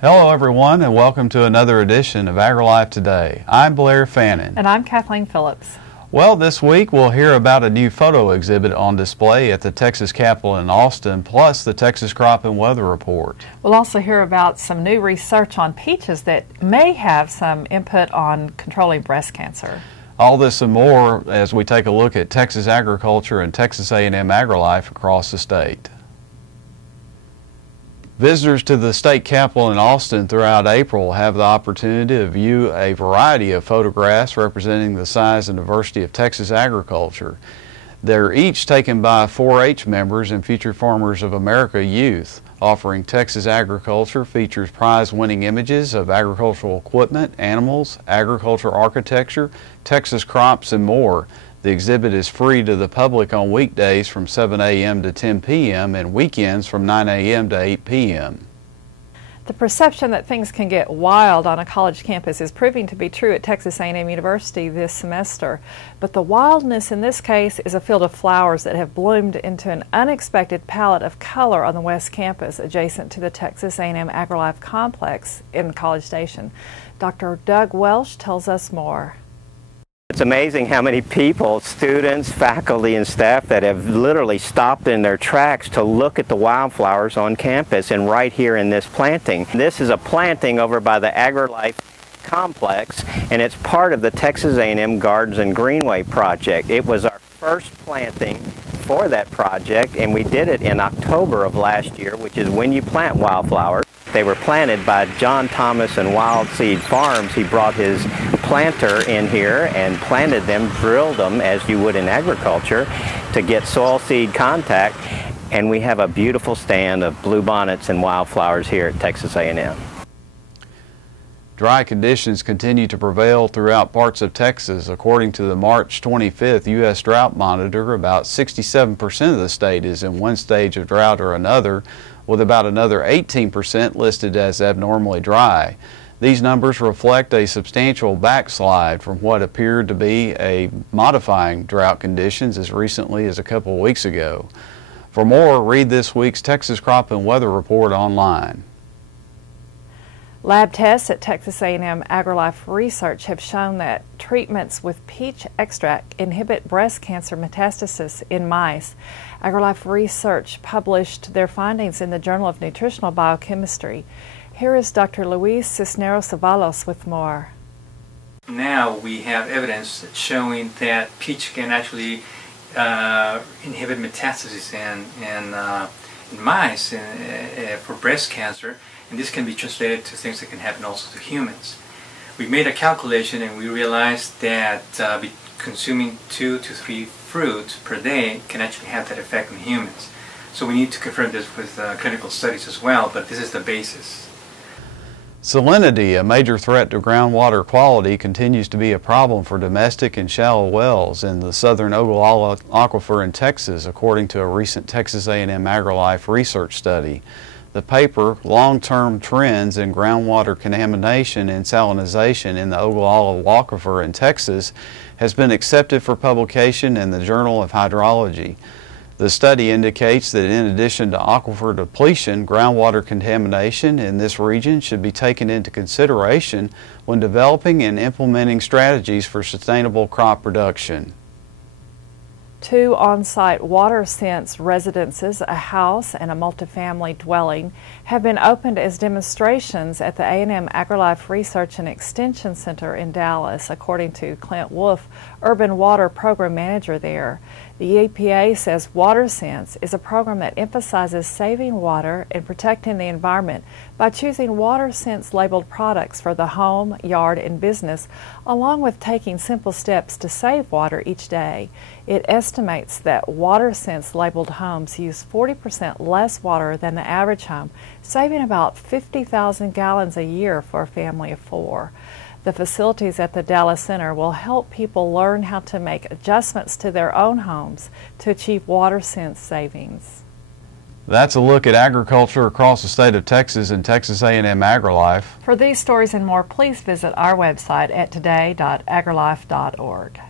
Hello everyone, and welcome to another edition of AgriLife Today. I'm Blair Fannin. And I'm Kathleen Phillips. Well, this week we'll hear about a new photo exhibit on display at the Texas Capitol in Austin, plus the Texas Crop and Weather Report. We'll also hear about some new research on peaches that may have some input on controlling breast cancer. All this and more as we take a look at Texas agriculture and Texas A&M AgriLife across the state. Visitors to the state capitol in Austin throughout April have the opportunity to view a variety of photographs representing the size and diversity of Texas agriculture. They're each taken by 4-H members and Future Farmers of America youth. Offering Texas agriculture features prize-winning images of agricultural equipment, animals, agriculture architecture, Texas crops, and more. The exhibit is free to the public on weekdays from 7 a.m. to 10 p.m. and weekends from 9 a.m. to 8 p.m. The perception that things can get wild on a college campus is proving to be true at Texas A&M University this semester. But the wildness in this case is a field of flowers that have bloomed into an unexpected palette of color on the West Campus adjacent to the Texas A&M AgriLife complex in College Station. Dr. Doug Welsh tells us more. It's amazing how many people, students, faculty, and staff that have literally stopped in their tracks to look at the wildflowers on campus and right here in this planting. This is a planting over by the AgriLife complex, and it's part of the Texas A&M Gardens and Greenway project. It was our first planting for that project, and we did it in October of last year, which is when you plant wildflowers. They were planted by John Thomas and Wild Seed Farms. He brought his planter in here and planted them, drilled them as you would in agriculture to get soil seed contact, and we have a beautiful stand of bluebonnets and wildflowers here at Texas A&M. Dry conditions continue to prevail throughout parts of Texas. According to the March 25th U.S. Drought Monitor, about 67% of the state is in one stage of drought or another, with about another 18% listed as abnormally dry. These numbers reflect a substantial backslide from what appeared to be a modifying drought conditions as recently as a couple of weeks ago. For more, read this week's Texas Crop and Weather Report online. Lab tests at Texas A&M AgriLife Research have shown that treatments with peach extract inhibit breast cancer metastasis in mice. AgriLife Research published their findings in the Journal of Nutritional Biochemistry. Here is Dr. Luis Cisneros-Avalos with more. Now we have evidence showing that peach can actually inhibit metastasis in mice for breast cancer. And this can be translated to things that can happen also to humans. We made a calculation and we realized that consuming 2 to 3 fruits per day can actually have that effect on humans. So we need to confirm this with clinical studies as well, but this is the basis. Salinity, a major threat to groundwater quality, continues to be a problem for domestic and shallow wells in the southern Ogallala Aquifer in Texas, according to a recent Texas A&M AgriLife research study. The paper, Long-Term Trends in Groundwater Contamination and Salinization in the Ogallala Aquifer in Texas, has been accepted for publication in the Journal of Hydrology. The study indicates that in addition to aquifer depletion, groundwater contamination in this region should be taken into consideration when developing and implementing strategies for sustainable crop production. 2 on-site WaterSense residences, a house and a multifamily dwelling, have been opened as demonstrations at the A&M AgriLife Research and Extension Center in Dallas, according to Clint Wolf, Urban Water Program Manager there. The EPA says WaterSense is a program that emphasizes saving water and protecting the environment by choosing WaterSense labeled products for the home, yard, and business, along with taking simple steps to save water each day. It estimates that WaterSense labeled homes use 40% less water than the average home, saving about 50,000 gallons a year for a family of 4. The facilities at the Dallas Center will help people learn how to make adjustments to their own homes to achieve WaterSense savings. That's a look at agriculture across the state of Texas and Texas A&M AgriLife. For these stories and more, please visit our website at today.agrilife.org.